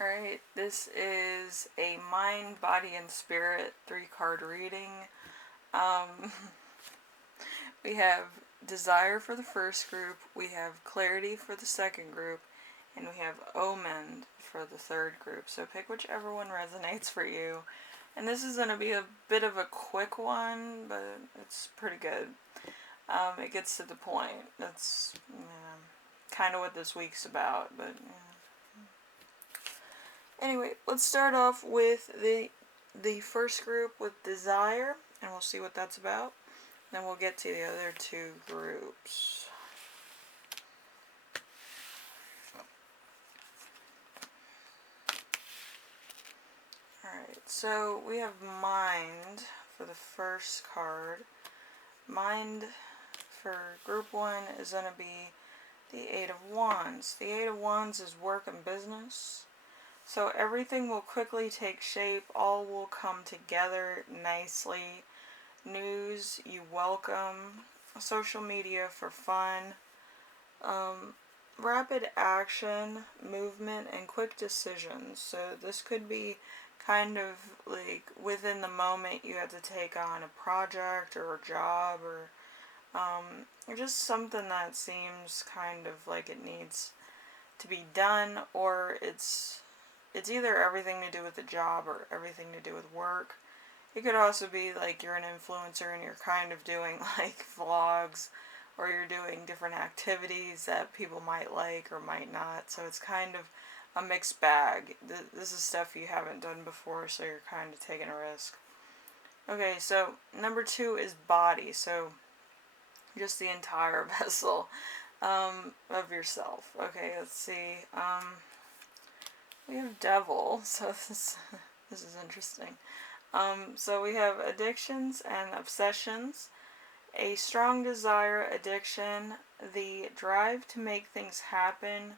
Alright, this is a mind, body, and spirit 3-card reading. Um, we have desire for the first group, we have clarity for the second group, and we have omen for the third group. So pick whichever one resonates for you. And this is going to be a bit of a quick one, but it's pretty good. It gets to the point. That's kind of what this week's about, but anyway, let's start off with the first group with desire, and we'll see what that's about. Then we'll get to the other two groups. Alright, so we have mind for the first card. Mind for group 1 is going to be the 8 of Wands. The 8 of Wands is work and business. So everything will quickly take shape. All will come together nicely. News you welcome. Social media for fun. Rapid action, movement, and quick decisions. So this could be kind of like within the moment you have to take on a project or a job or just something that seems kind of like it needs to be done, or it's either everything to do with the job or everything to do with work. It could also be like you're an influencer and you're kind of doing like vlogs, or you're doing different activities that people might like or might not. So it's kind of a mixed bag. This is stuff you haven't done before, so you're kind of taking a risk. Okay, so number 2 is body. So just the entire vessel of yourself. Okay, let's see. We have devil, so this is interesting. So we have addictions and obsessions, a strong desire, addiction, the drive to make things happen,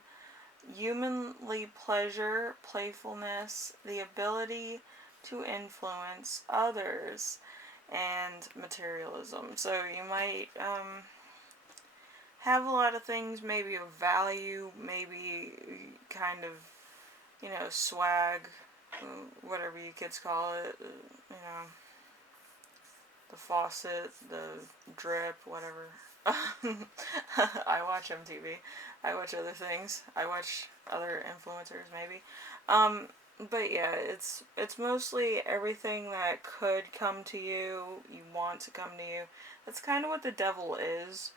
humanly pleasure, playfulness, the ability to influence others, and materialism. So you might have a lot of things maybe of value, maybe kind of, swag, whatever you kids call it, the faucet, the drip, whatever. I watch MTV. I watch other things. I watch other influencers, maybe. But yeah, it's mostly everything that could come to you, you want to come to you. That's kind of what the devil is.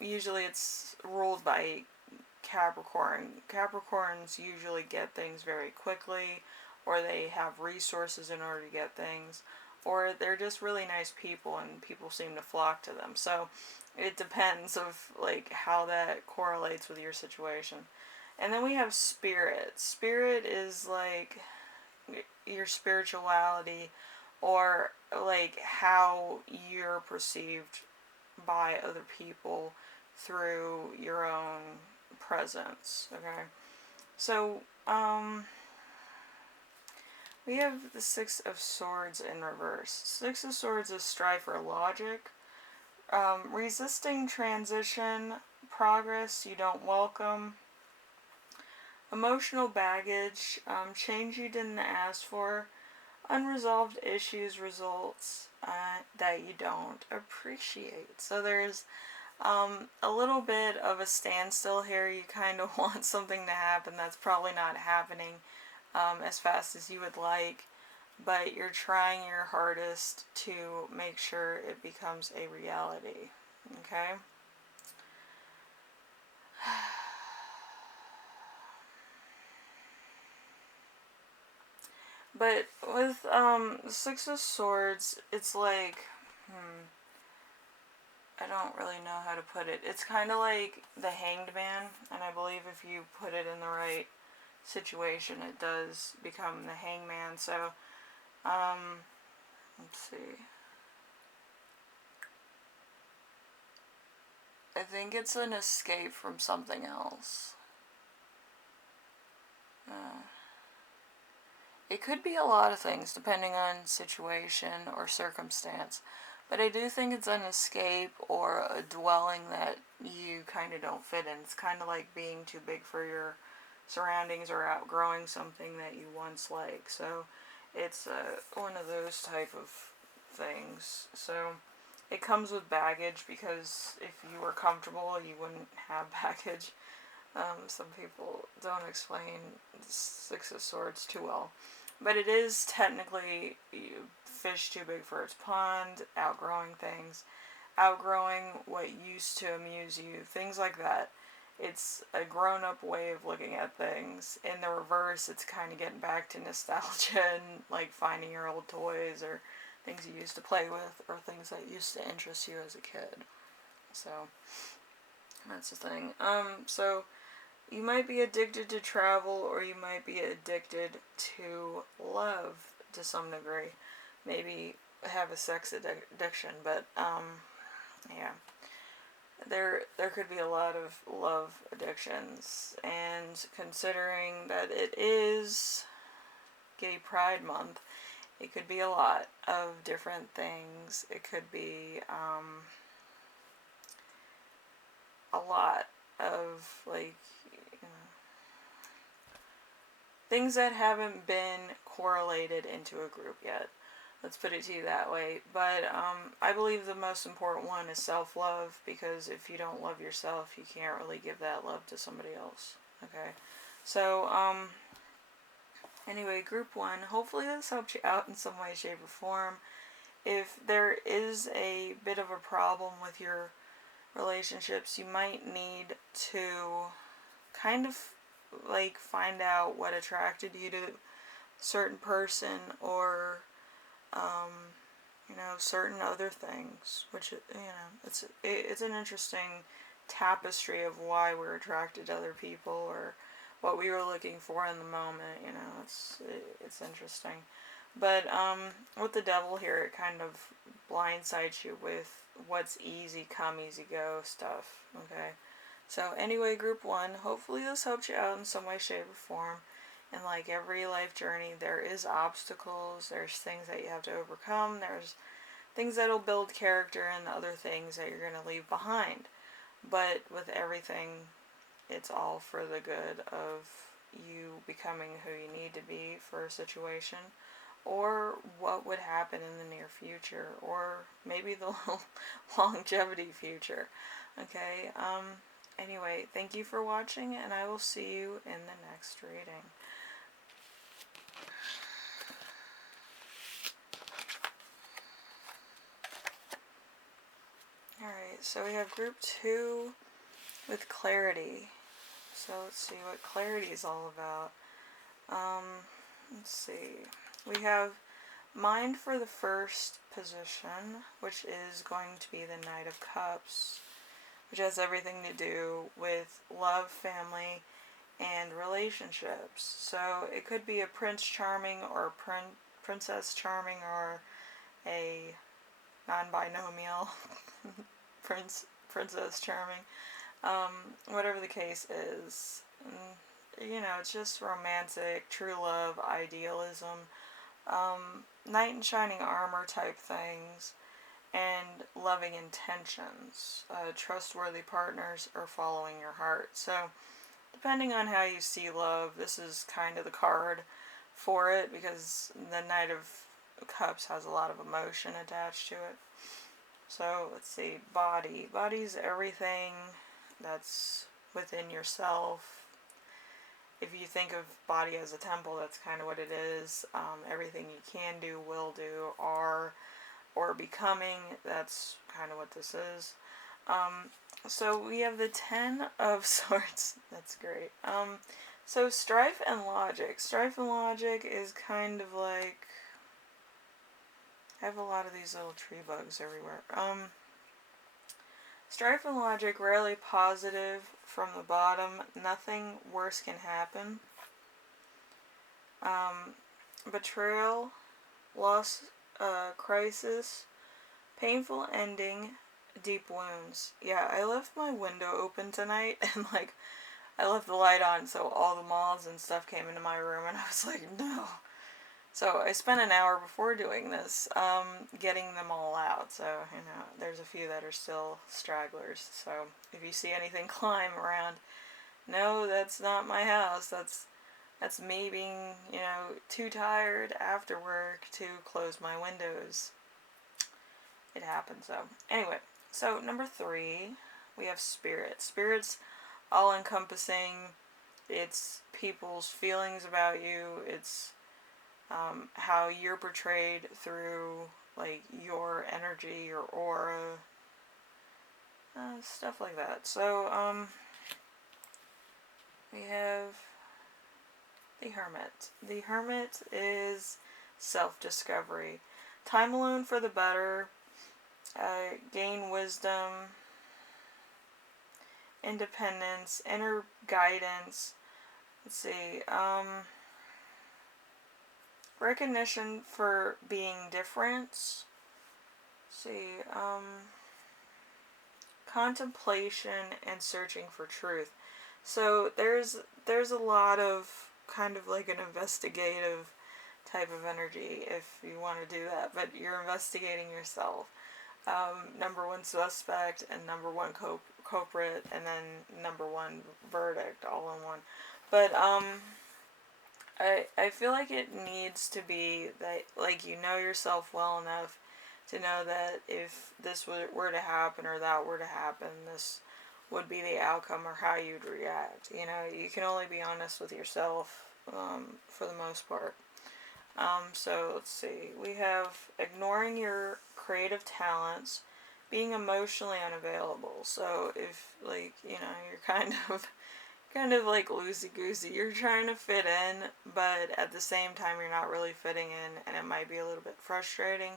Usually it's ruled by Capricorn. Capricorns usually get things very quickly, or they have resources in order to get things, or they're just really nice people and people seem to flock to them. So it depends of like how that correlates with your situation. And then we have spirit. Spirit is like your spirituality, or like how you're perceived by other people through your own presence. Okay, so we have the 6 of Swords in reverse. 6 of Swords is strife or logic, resisting transition, progress you don't welcome, emotional baggage, change you didn't ask for, unresolved issues, results that you don't appreciate. So there's a little bit of a standstill here. You kind of want something to happen that's probably not happening as fast as you would like, but you're trying your hardest to make sure it becomes a reality. Okay? But with 6 of Swords, it's like, I don't really know how to put it. It's kind of like the Hanged Man, and I believe if you put it in the right situation, it does become the Hangman. So, let's see. I think it's an escape from something else. It could be a lot of things, depending on situation or circumstance. But I do think it's an escape or a dwelling that you kind of don't fit in. It's kind of like being too big for your surroundings or outgrowing something that you once liked. So it's one of those type of things. So it comes with baggage, because if you were comfortable, you wouldn't have baggage. Some people don't explain Six of Swords too well. But it is technically fish too big for its pond, outgrowing things, outgrowing what used to amuse you, things like that. It's a grown-up way of looking at things. In the reverse, it's kind of getting back to nostalgia and like finding your old toys or things you used to play with or things that used to interest you as a kid. So that's the thing. So you might be addicted to travel, or you might be addicted to love to some degree. Maybe have a sex addiction, but yeah. There could be a lot of love addictions, and considering that it is Gay Pride Month, it could be a lot of different things. It could be a lot of, like, you know, things that haven't been correlated into a group yet. Let's put it to you that way. But I believe the most important one is self-love, because if you don't love yourself, you can't really give that love to somebody else. Okay? So, anyway, group 1, hopefully this helped you out in some way, shape, or form. If there is a bit of a problem with your relationships, you might need to kind of like find out what attracted you to a certain person, or certain other things, which, it's an interesting tapestry of why we're attracted to other people, or what we were looking for in the moment. It's interesting. But with the devil here, it kind of blindsides you with what's easy come, easy go stuff. Okay? So anyway, group 1, hopefully this helps you out in some way, shape, or form. And like every life journey, there is obstacles, there's things that you have to overcome, there's things that'll build character, and other things that you're going to leave behind. But with everything, it's all for the good of you becoming who you need to be for a situation, or what would happen in the near future, or maybe the longevity future. Okay, anyway, thank you for watching, and I will see you in the next reading. Alright, so we have group 2 with clarity. So let's see what clarity is all about. Let's see. We have mind for the first position, which is going to be the Knight of Cups, which has everything to do with love, family, and relationships. So it could be a Prince Charming, or a Princess Charming, or a non-binomial Princess Charming. Whatever the case is, it's just romantic, true love, idealism, knight in shining armor type things, and loving intentions, trustworthy partners, or following your heart. So depending on how you see love, this is kind of the card for it, because the Knight of Cups has a lot of emotion attached to it. So let's see, body. Body's everything that's within yourself. If you think of body as a temple, that's kind of what it is. Everything you can do, will do, are, or becoming, that's kind of what this is. So we have the 10 of Swords. That's great. So strife and logic. Strife and logic is kind of like, I have a lot of these little tree bugs everywhere. Strife and logic, rarely positive from the bottom. Nothing worse can happen. Betrayal, loss, crisis, painful ending, deep wounds. Yeah, I left my window open tonight, and like, I left the light on, so all the moths and stuff came into my room, and I was like, no. So I spent an hour before doing this, getting them all out. So, there's a few that are still stragglers. So if you see anything climb around, no, that's not my house. That's me being, too tired after work to close my windows. It happens, though. Anyway, so number 3, we have spirit. Spirit's all encompassing. It's people's feelings about you. It's how you're portrayed through, like, your energy, your aura, stuff like that. So, we have the Hermit. The Hermit is self-discovery. Time alone for the better. Gain wisdom, independence, inner guidance. Let's see. Recognition for being different. Let's see. Contemplation and searching for truth. So there's a lot of kind of like an investigative type of energy if you want to do that, but you're investigating yourself. Number 1 suspect and number 1 culprit, and then number 1 verdict, all in one. But I feel like it needs to be that, like, you know yourself well enough to know that if this were to happen or that were to happen, this would be the outcome or how you'd react. You can only be honest with yourself for the most part. So let's see. We have ignoring your creative talents, being emotionally unavailable. So if, like, you're kind of like loosey goosey. You're trying to fit in, but at the same time you're not really fitting in, and it might be a little bit frustrating.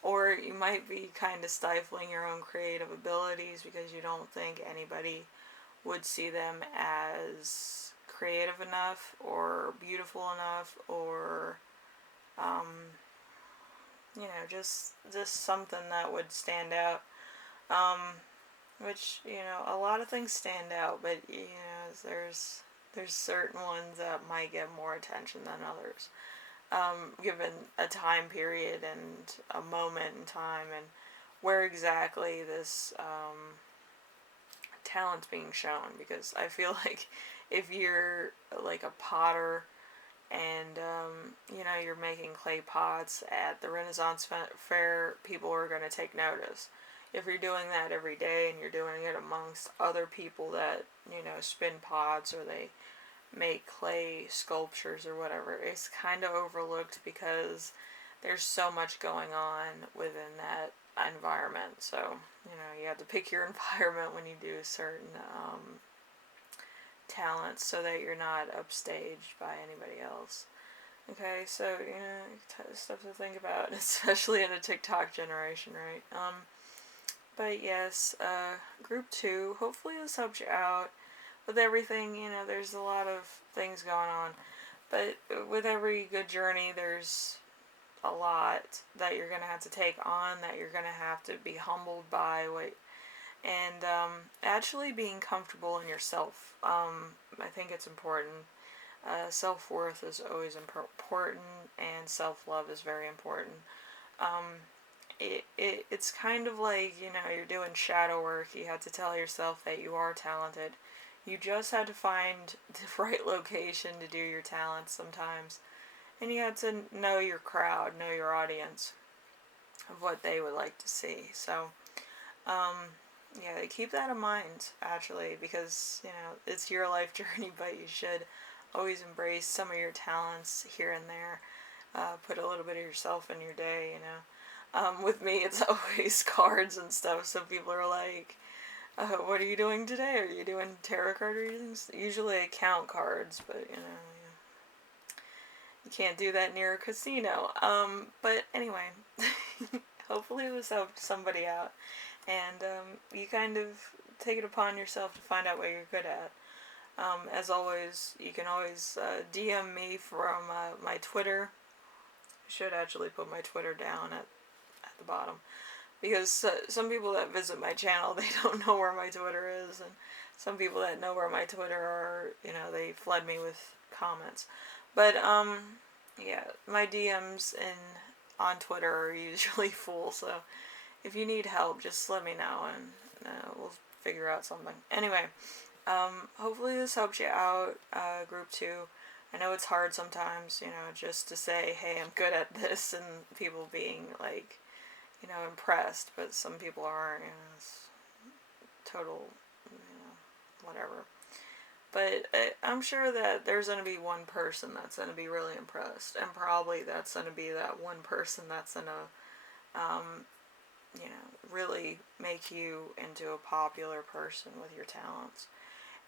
Or you might be kind of stifling your own creative abilities because you don't think anybody would see them as creative enough or beautiful enough, or just something that would stand out. Which, a lot of things stand out, but there's certain ones that might get more attention than others, given a time period and a moment in time and where exactly this talent's being shown. Because I feel like if you're like a potter and you're making clay pots at the Renaissance fair, people are going to take notice. If you're doing that every day and you're doing it amongst other people that spin pots or they make clay sculptures or whatever, it's kind of overlooked because there's so much going on within that environment. So you have to pick your environment when you do certain talents so that you're not upstaged by anybody else. Okay, so stuff to think about, especially in a TikTok generation, right? But yes, group 2. Hopefully this helps you out with everything. There's a lot of things going on, but with every good journey, there's a lot that you're gonna have to take on, that you're gonna have to be humbled by. And actually being comfortable in yourself. I think it's important. Self-worth is always important, and self-love is very important. It's kind of like, you're doing shadow work. You have to tell yourself that you are talented. You just had to find the right location to do your talents sometimes. And you have to know your crowd, know your audience, of what they would like to see. So, yeah, keep that in mind, actually, because, it's your life journey, but you should always embrace some of your talents here and there. Put a little bit of yourself in your day, with me, it's always cards and stuff, so people are like, what are you doing today? Are you doing tarot card readings? Usually I count cards, but, you can't do that near a casino. But anyway, hopefully this helped somebody out, and you kind of take it upon yourself to find out what you're good at. As always, you can always DM me from my Twitter. I should actually put my Twitter down at the bottom, because some people that visit my channel, they don't know where my Twitter is, and some people that know where my Twitter are, they flood me with comments. But yeah, my DMs on Twitter are usually full, so if you need help, just let me know and we'll figure out something. Anyway, Hopefully this helps you out, group 2. I know it's hard sometimes, just to say, hey, I'm good at this, and people being, like, impressed, but some people aren't, it's total, whatever. But I'm sure that there's going to be one person that's going to be really impressed, and probably that's going to be that one person that's going to, really make you into a popular person with your talents.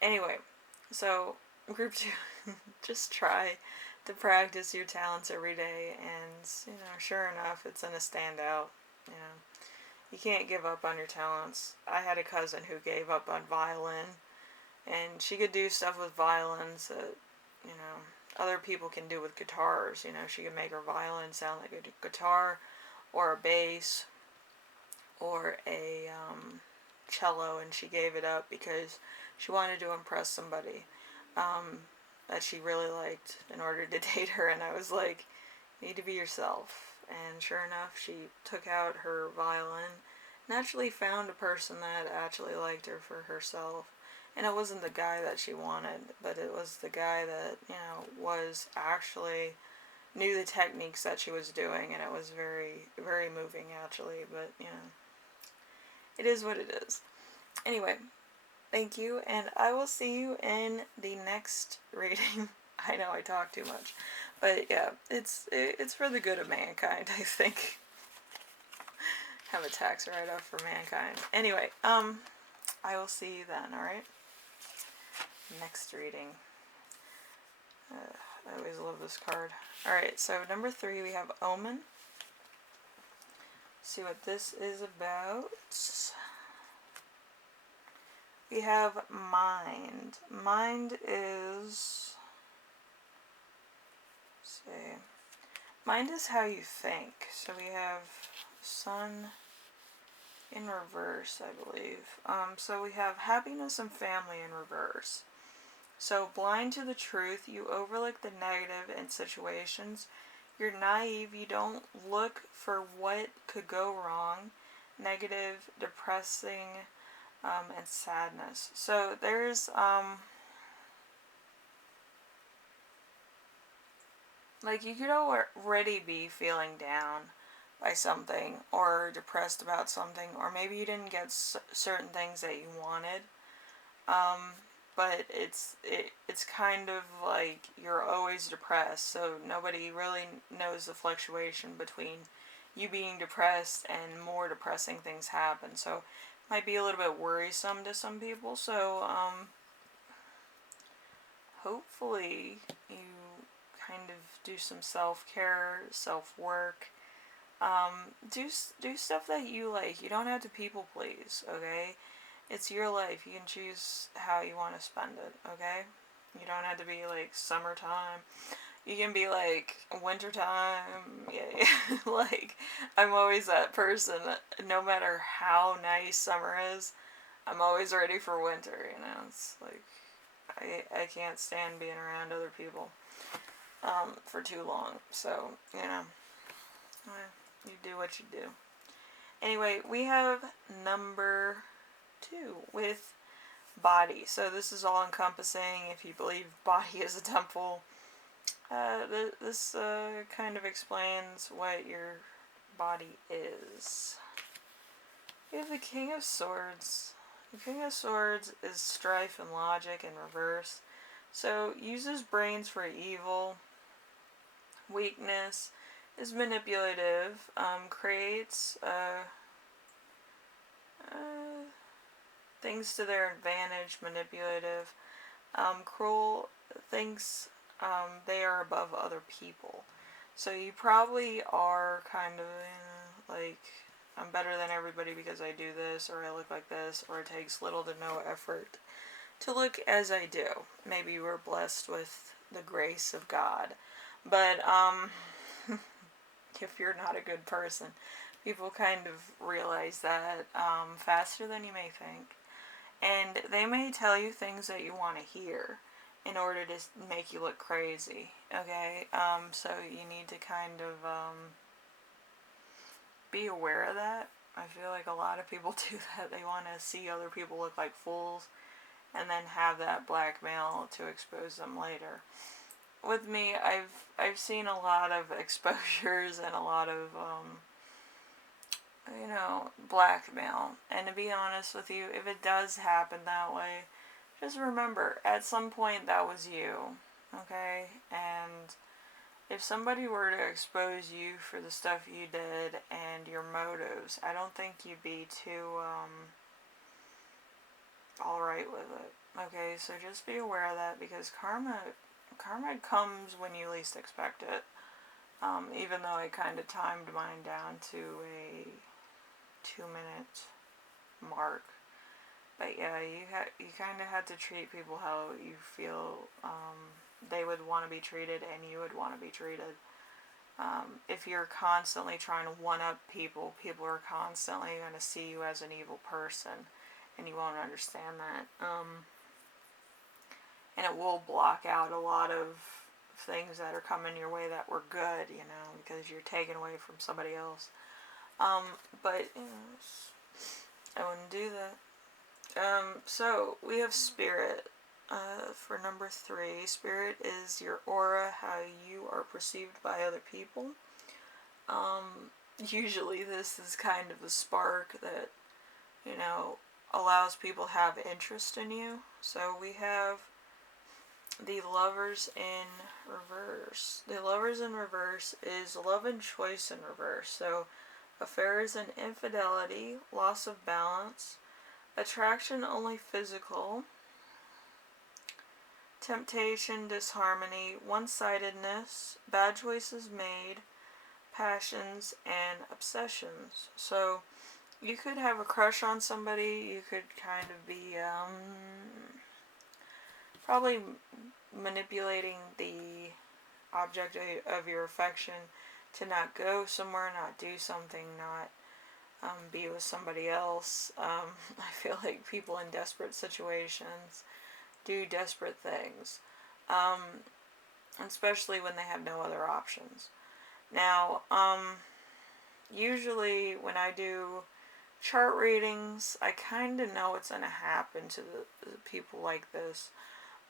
Anyway, so group 2, just try to practice your talents every day, and, sure enough, it's going to stand out, You can't give up on your talents. I had a cousin who gave up on violin, and she could do stuff with violins that, other people can do with guitars. She could make her violin sound like a guitar, or a bass, or a cello, and she gave it up because she wanted to impress somebody that she really liked in order to date her. And I was like, you need to be yourself. And sure enough, she took out her violin and actually found a person that actually liked her for herself. And it wasn't the guy that she wanted, but it was the guy that, was actually knew the techniques that she was doing, and it was very, very moving, actually. But, it is what it is. Anyway, thank you, and I will see you in the next reading. I know I talk too much, but yeah, it's for the good of mankind, I think. Have a tax write-off for mankind. Anyway, I will see you then, alright? Next reading. I always love this card. Alright, so number 3, we have Omen. See what this is about. We have Mind. Mind is... let's see. Mind is how you think. So we have Sun in reverse, I believe. So we have happiness and family in reverse. So blind to the truth, you overlook the negative in situations. You're naive, you don't look for what could go wrong. Negative, depressing, and sadness. So there's, like, you could already be feeling down by something, or depressed about something, or maybe you didn't get certain things that you wanted. But it's kind of like you're always depressed, so nobody really knows the fluctuation between you being depressed and more depressing things happen. So it might be a little bit worrisome to some people. So hopefully you kind of do some self-care, self-work. Do stuff that you like. You don't have to people please, okay? It's your life. You can choose how you want to spend it, okay? You don't have to be like summertime. You can be like wintertime. Yeah. Like, I'm always that person. No matter how nice summer is, I'm always ready for winter, It's like, I can't stand being around other people for too long. So, you do what you do. Anyway, we have number 2 with body. So this is all encompassing. If you believe body is a temple, this kind of explains what your body is. We have the King of Swords. The King of Swords is strife and logic in reverse. So uses brains for evil. Weakness is manipulative. Creates things to their advantage, manipulative. Cruel, thinks they are above other people. So you probably are kind of like, I'm better than everybody because I do this, or I look like this, or it takes little to no effort to look as I do. Maybe you were blessed with the grace of God. But if you're not a good person, people kind of realize that faster than you may think. And they may tell you things that you want to hear in order to make you look crazy, okay? So you need to kind of be aware of that. I feel like a lot of people do that. They want to see other people look like fools, and then have that blackmail to expose them later. With me, I've seen a lot of exposures and a lot of blackmail. And to be honest with you, if it does happen that way, just remember, at some point that was you, okay? And if somebody were to expose you for the stuff you did and your motives, I don't think you'd be too alright with it. Okay, so just be aware of that, because karma comes when you least expect it. Even though I kind of timed mine down to a 2-minute mark. But yeah, you kind of had to treat people how you feel they would want to be treated and you would want to be treated. If you're constantly trying to one-up people, people are constantly going to see you as an evil person, and you won't understand that. And it will block out a lot of things that are coming your way that were good, because you're taken away from somebody else. But I wouldn't do that. So we have spirit. For number 3, spirit is your aura, how you are perceived by other people. Usually this is kind of the spark that, allows people to have interest in you. So we have the lovers in reverse. The lovers in reverse is love and choice in reverse. So affairs and infidelity, loss of balance, attraction only physical, temptation, disharmony, one-sidedness, bad choices made, passions, and obsessions. So you could have a crush on somebody, you could kind of be probably manipulating the object of your affection to not go somewhere, not do something, not be with somebody else. I feel like people in desperate situations do desperate things, especially when they have no other options. Now, usually when I do chart readings, I kind of know what's going to happen to the people like this.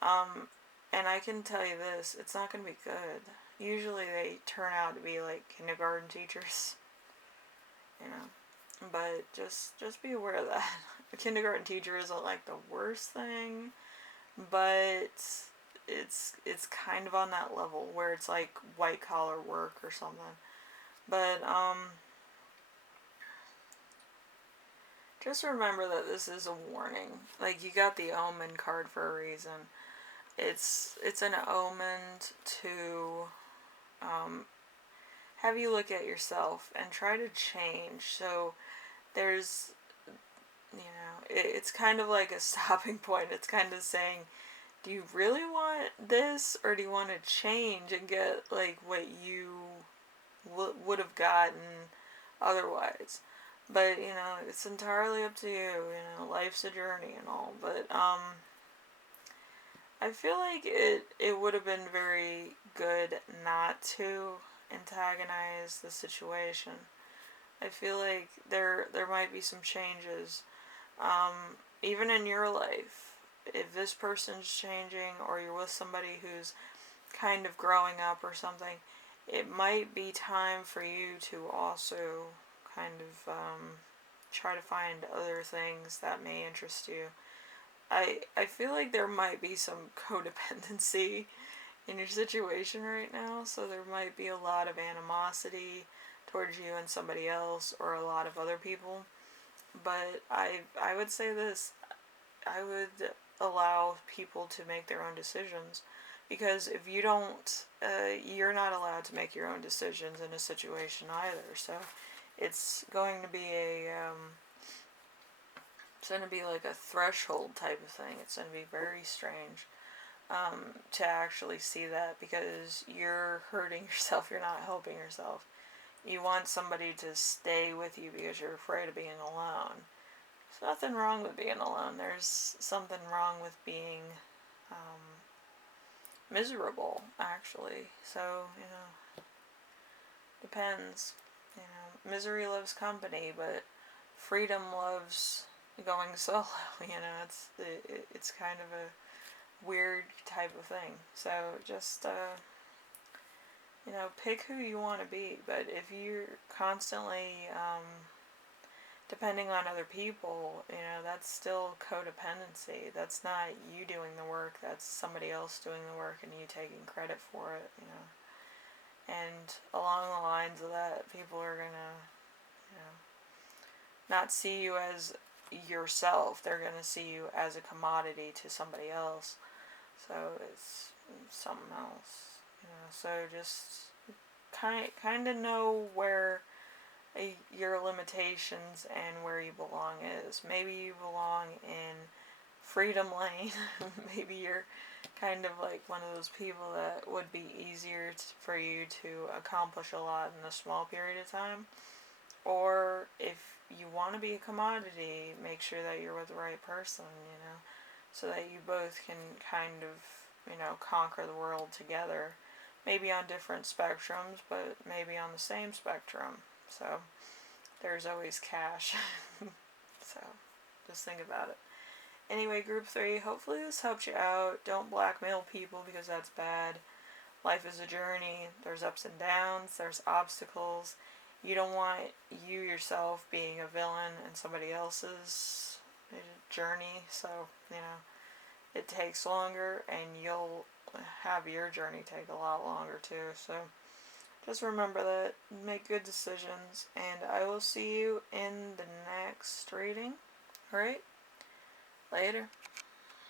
And I can tell you this, it's not going to be good. Usually they turn out to be like kindergarten teachers, But just be aware of that. A kindergarten teacher isn't like the worst thing, but it's kind of on that level where it's like white collar work or something. But just remember that this is a warning. Like, you got the omen card for a reason. It's an omen to have you look at yourself and try to change. So there's, it's kind of like a stopping point. It's kind of saying, do you really want this, or do you want to change and get like what you would have gotten otherwise? But it's entirely up to you. Life's a journey and all. But I feel like it would have been very good not to antagonize the situation. I feel like there might be some changes, even in your life. If this person's changing, or you're with somebody who's kind of growing up or something, it might be time for you to also kind of try to find other things that may interest you. I feel like there might be some codependency in your situation right now, so there might be a lot of animosity towards you and somebody else, or a lot of other people. But I would say this, I would allow people to make their own decisions, because if you don't, you're not allowed to make your own decisions in a situation either. So it's going to be it's going to be like a threshold type of thing. It's going to be very strange to actually see that, because you're hurting yourself, you're not helping yourself. You want somebody to stay with you because you're afraid of being alone. There's nothing wrong with being alone. There's something wrong with being miserable, actually. So, depends. Misery loves company, but freedom loves going solo. It's kind of a weird type of thing. So just pick who you want to be. But if you're constantly depending on other people, that's still codependency. That's not you doing the work. That's somebody else doing the work and you taking credit for it. And along the lines of that, people are gonna, you know, not see you as yourself. They're gonna see you as a commodity to somebody else. So it's something else. So just kind of know where your limitations and where you belong is. Maybe you belong in freedom lane. Maybe you're kind of like one of those people that would be easier for you to accomplish a lot in a small period of time. Or if you want to be a commodity, make sure that you're with the right person, so that you both can kind of, conquer the world together. Maybe on different spectrums, but maybe on the same spectrum. So there's always cash. So just think about it. Anyway, group 3, hopefully this helped you out. Don't blackmail people because that's bad. Life is a journey. There's ups and downs. There's obstacles. You don't want you yourself being a villain in somebody else's journey. So, it takes longer and you'll have your journey take a lot longer too. So just remember that. Make good decisions. And I will see you in the next reading. Alright? Later.